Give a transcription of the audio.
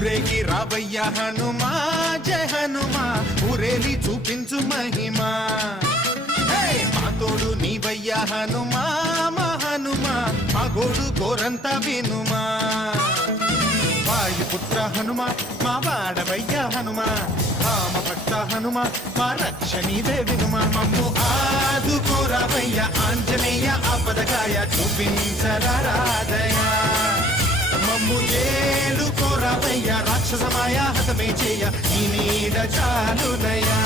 ఊరేగి రావయ్య హనుమా జయ హనుమా ఊరేలి చూపించు మహిమా మా తోడు నీవయ్య హనుమా మా హనుమా మా గోడు గోరంత వినుమా వాయుపుత్ర హనుమా మా వాడవయ్య హనుమా రామభక్త హనుమా మా రక్షణీదే వినుమా మమ్ము ఆదుకోరావయ్య ఆంజనేయ ఆపదకాయ చూపించరాదయ మమ్ము ఏలుకోరావయ్య రాక్షసమాయ హతమే చేయ ఈ నీడ చాలునయా